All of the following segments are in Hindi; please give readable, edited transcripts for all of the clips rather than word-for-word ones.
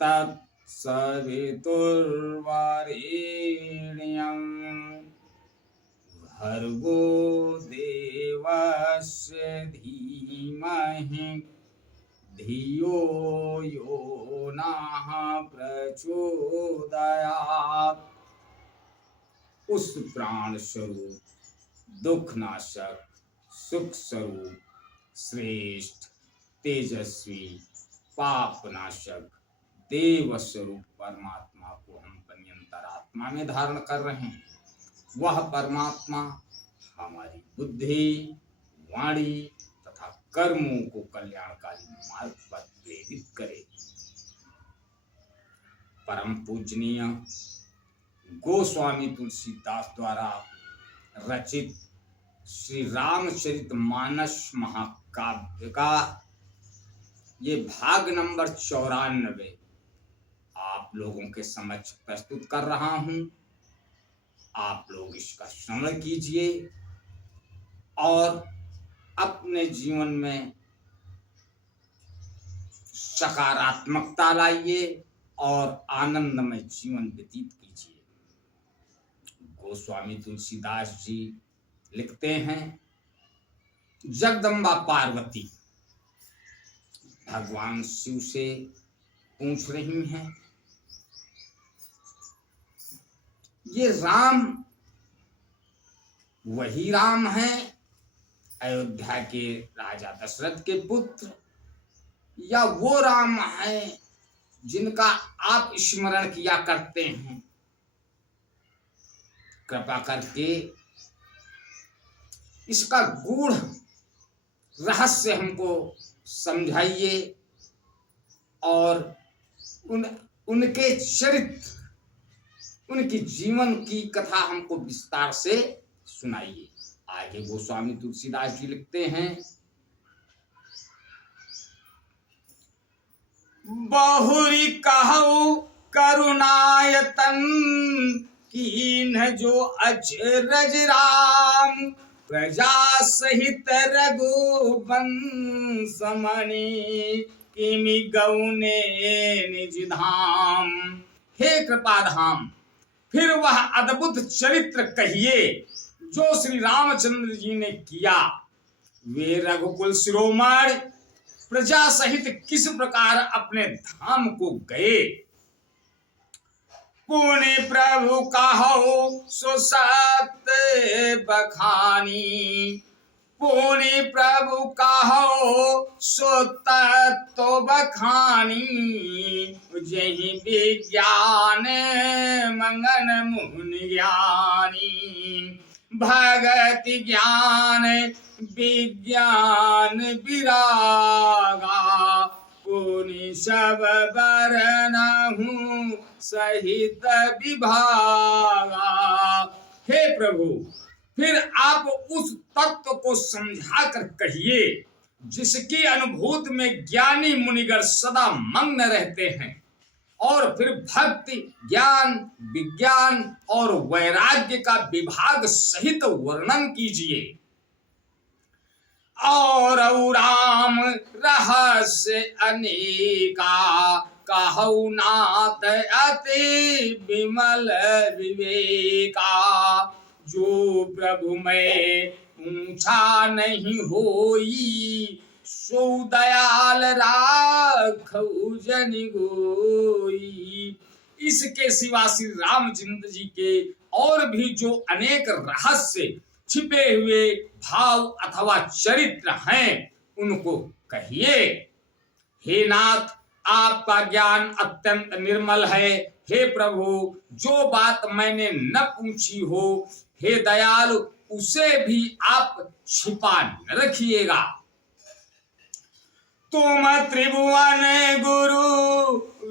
तत्सवितुर्वरेण्यं भर्गो देवस्य धीमहि धियो यो नः प्रचोदयात्। उस प्राण स्वरूप, दुखनाशक, सुख स्वरूप, श्रेष्ठ, तेजस्वी, पापनाशक, देव स्वरूप परमात्मा को हम पन्यंतरात्मा में धारण कर रहे हैं। वह परमात्मा हमारी बुद्धि, वाणी तथा कर्मों को कल्याणकारी मार्ग पर प्रेरित करे। परम पूजनीय गोस्वामी तुलसीदास द्वारा रचित श्री रामचरितमानस महाकाव्य का ये भाग नंबर 94 आप लोगों के समक्ष प्रस्तुत कर रहा हूं। आप लोग इसका श्रवण कीजिए और अपने जीवन में सकारात्मकता लाइए और आनंदमय जीवन व्यतीत कीजिए। गोस्वामी तुलसीदास जी लिखते हैं, जगदम्बा पार्वती भगवान शिव से पूछ रही हैं, ये राम वही राम हैं अयोध्या के राजा दशरथ के पुत्र, या वो राम हैं जिनका आप स्मरण किया करते हैं? कृपा करके इसका गूढ़ रहस्य हमको समझाइए और उनके चरित्र, उनकी जीवन की कथा हमको विस्तार से सुनाइए। आगे गोस्वामी तुलसीदास जी लिखते हैं, बहुरी कहु करुणायतन कीन जो अचरज राम, प्रजा सहित रघुवंश मणि किमि गौने निज धाम। हे कृपाधाम, फिर वह अद्भुत चरित्र कहिए जो श्री रामचंद्र जी ने किया। वे रघुकुल शिरोमणि प्रजा सहित किस प्रकार अपने धाम को गए। पुण्य प्रभु कहो सो सत्य बखानी, पुण्य प्रभु कहो सो तत्व बखानी, जहि विज्ञान मंगन मुनि ज्ञानी, भगत ज्ञान विज्ञान विरागा, पुनि सब बरनहु सहित विभागा। हे प्रभु, फिर आप उस तत्व को समझाकर कहिए जिसकी अनुभूति में ज्ञानी मुनिगण सदा मग्न रहते हैं, और फिर भक्ति, ज्ञान, विज्ञान और वैराग्य का विभाग सहित वर्णन कीजिए। और राम रहस्य अनेका, कहु नाथ अति विमल विवेका, जो प्रभु में ऊंचा नहीं होई, सो दयाल राखऊ जन गोई। इसके सिवा श्री रामचंद्र जी के और भी जो अनेक रहस्य छिपे हुए भाव अथवा चरित्र हैं उनको कहिए। हे नाथ, आपका ज्ञान अत्यंत निर्मल है। हे प्रभु, जो बात मैंने न पूछी हो, हे दयालु, उसे भी आप छिपा न रखिएगा। तुम त्रिभुवन गुरु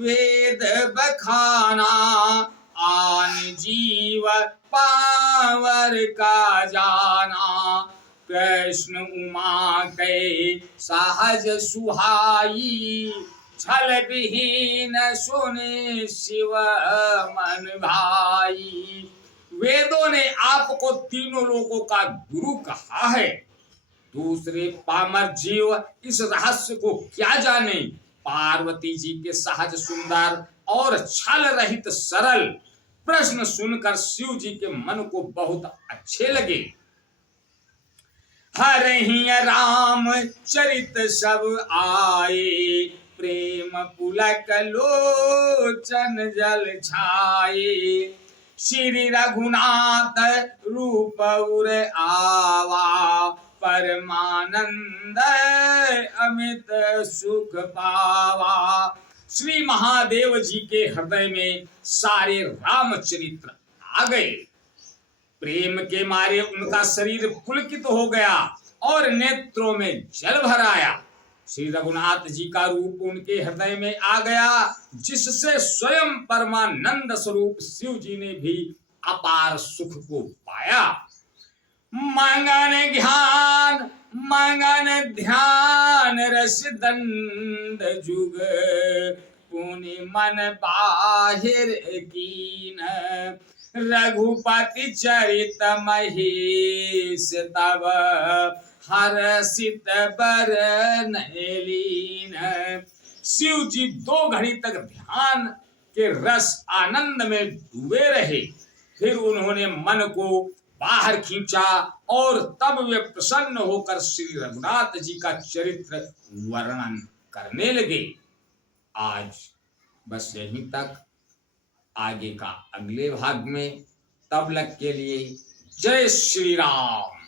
वेद बखाना, आन जीव पावर का जाना, कृष्ण उमा के सहज सुहाई, छल विहीन सुने शिव मन भाई। वेदों ने आपको तीनों लोगों का गुरु कहा है। दूसरे पामर जीव इस रहस्य को क्या जाने पार्वती जी के सहज सुंदर और छल रहित सरल प्रश्न सुनकर शिव जी के मन को बहुत अच्छे लगे। हरहि राम चरित सब आए, प्रेम पुलक लोचन जल छाए। श्री रघुनाथ रूप उर आवा, परमानंद अमित सुख पावा। श्री महादेव जी के हृदय में सारे रामचरित्र आ गए। प्रेम के मारे उनका शरीर पुलकित हो गया और नेत्रों में जल भर आया। श्री रघुनाथ जी का रूप उनके हृदय में आ गया, जिससे स्वयं परमानंद स्वरूप शिव जी ने भी अपार सुख को पाया। मंगन ध्यान रस दंड जुग, पुनि मन बाहिर कीन। रघुपति चरित महेश तब, हर्षित बरन लीन। शिव जी 2 घड़ी तक ध्यान के रस आनंद में डूबे रहे। फिर उन्होंने मन को बाहर खींचा और तब वे प्रसन्न होकर श्री रघुनाथ जी का चरित्र वर्णन करने लगे। आज बस यहीं तक, आगे का अगले भाग में। तब तक के लिए जय श्री राम।